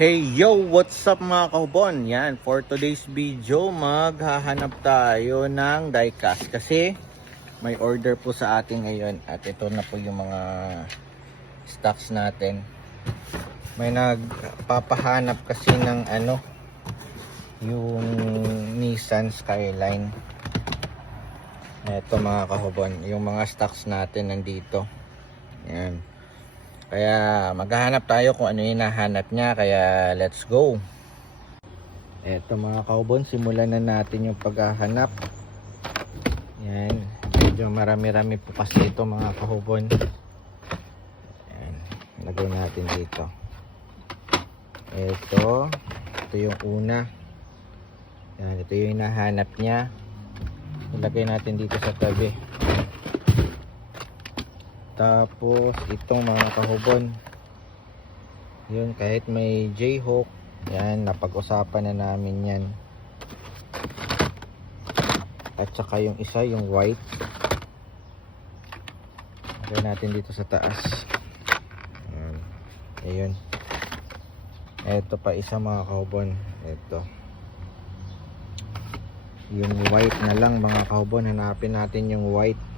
Hey yo, what's up mga kahubon? Yan, for today's video, maghahanap tayo ng diecast kasi may order po sa atin ngayon at ito na po yung mga stocks natin. May nagpapahanap kasi ng yung Nissan Skyline. Ito mga kahubon, yung mga stocks natin nandito. Yan. Kaya maghahanap tayo kung ano yung nahanap niya. Kaya let's go. Eto mga kahubon, simulan na natin yung paghahanap. Yan. Medyo marami-rami po kasi ito mga kahubon. Yan. Lagay natin dito. Ito yung una. Yan. Ito yung nahanap niya. Ilagay natin dito sa tabi. Tapos itong mga kahubon, yun, kahit may J-Hawk, yan, napag-usapan na namin yan. At saka yung isa, yung white, lagay natin dito sa taas. Ayun. Eto pa isa mga kahubon. Eto yung white na lang mga kahubon. Hanapin natin yung white.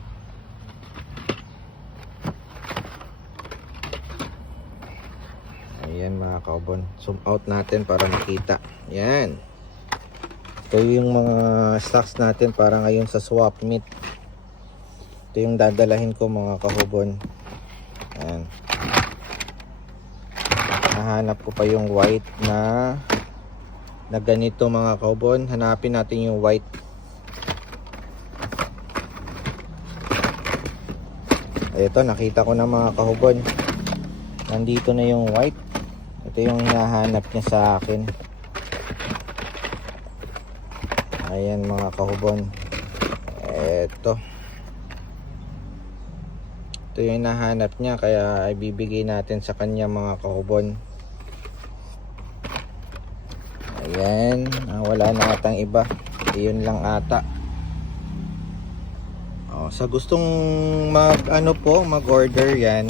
Ayan mga kahubon, zoom out natin para makita. Yan. Ito yung mga stocks natin para ngayon sa swap meet. Ito yung dadalahin ko mga kahubon. Ayan. Nahanap ko pa yung white na ganito mga kahubon. Hanapin natin yung white. Ito, nakita ko na mga kahubon. Nandito na yung white. Ito yung hinahanap niya sa akin. Ayan mga kahubon. Ito yung hinahanap niya, kaya ibibigay natin sa kanya mga kahubon. Ayan. Wala na atang iba. Iyon lang ata. Sa gustong mag-order yan,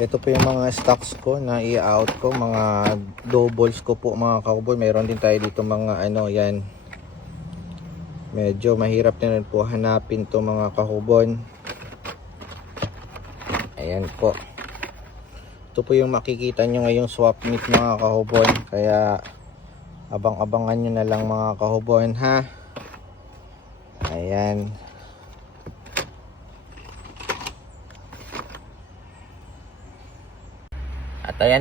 ito po yung mga stocks ko na i-out ko, mga doubles ko po mga kahubon. Meron din tayo dito mga yan. Medyo mahirap na rin po hanapin to mga kahubon. Ayan po. Ito po yung makikita nyo ngayong swap meet mga kahubon. Kaya abang-abangan nyo na lang mga kahubon ha. Ayan.